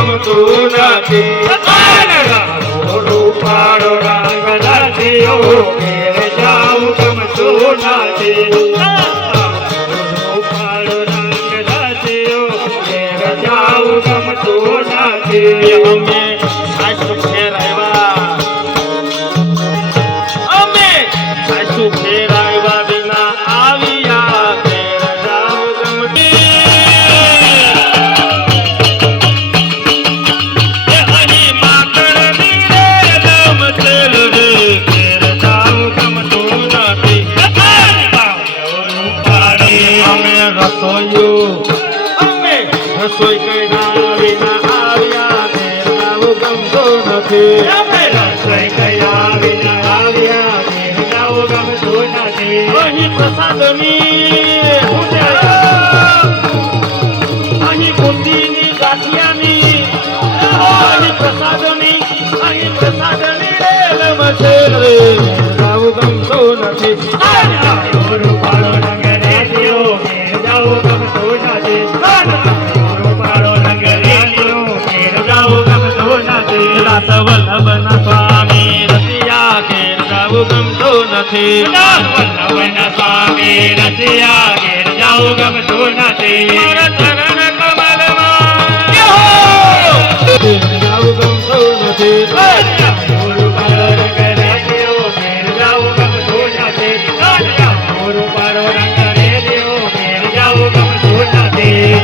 ગમતું નથી. રૂપાળો રંગ રસિયો ઘેર જાઉં ગમતું નથી. રૂપાળો રંગ રસિયો ઘેર જાઉં ગમતું નથી. અમે સાસુ ફેરાવ્યા, અમે સાસુ ફેરાવ્યા વિના આવ્યા ઘેર જાઉં ગમતું. રસોઈ કર્યા વિના આવ્યા ઘેર જાઉં ગમતું નથી. રસોઈ કર્યા વિના આવ્યા ઘેર જાઉં ગમતું નથી. અહીં પ્રસાદની અહીં બુંદીની ગાંઠિયાની અહીં પ્રસાદની રેલમ છે રે જાઉં ગમતું નથી. રૂપાળો રંગ રેડિયો ઘેર જાઉં ગમતું નથી. વલ્લભના સ્વામી રસિયા ઘેર જાઉં ગમતું નથી. વલ્લભના સ્વામી રસિયા ઘેર જાઉં ગમતું નથી. મારા ચરણ કમલમાં જાઉં ગમતું નથી. રૂપાળો રંગ રેડિયો ઘેર જાઉં ગમતું નથી. રૂપાળો રંગ રેડિયો ઘેર જાઉં ગમતું નથી.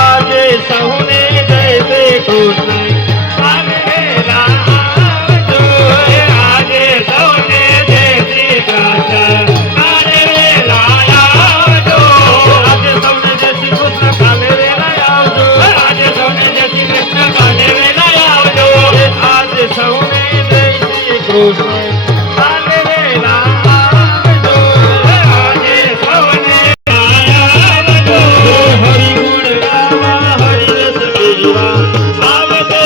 આજે સૌને જય શ્રી કૃષ્ણ હરિગુણ ગાવા હરિરસ પીવા આવતે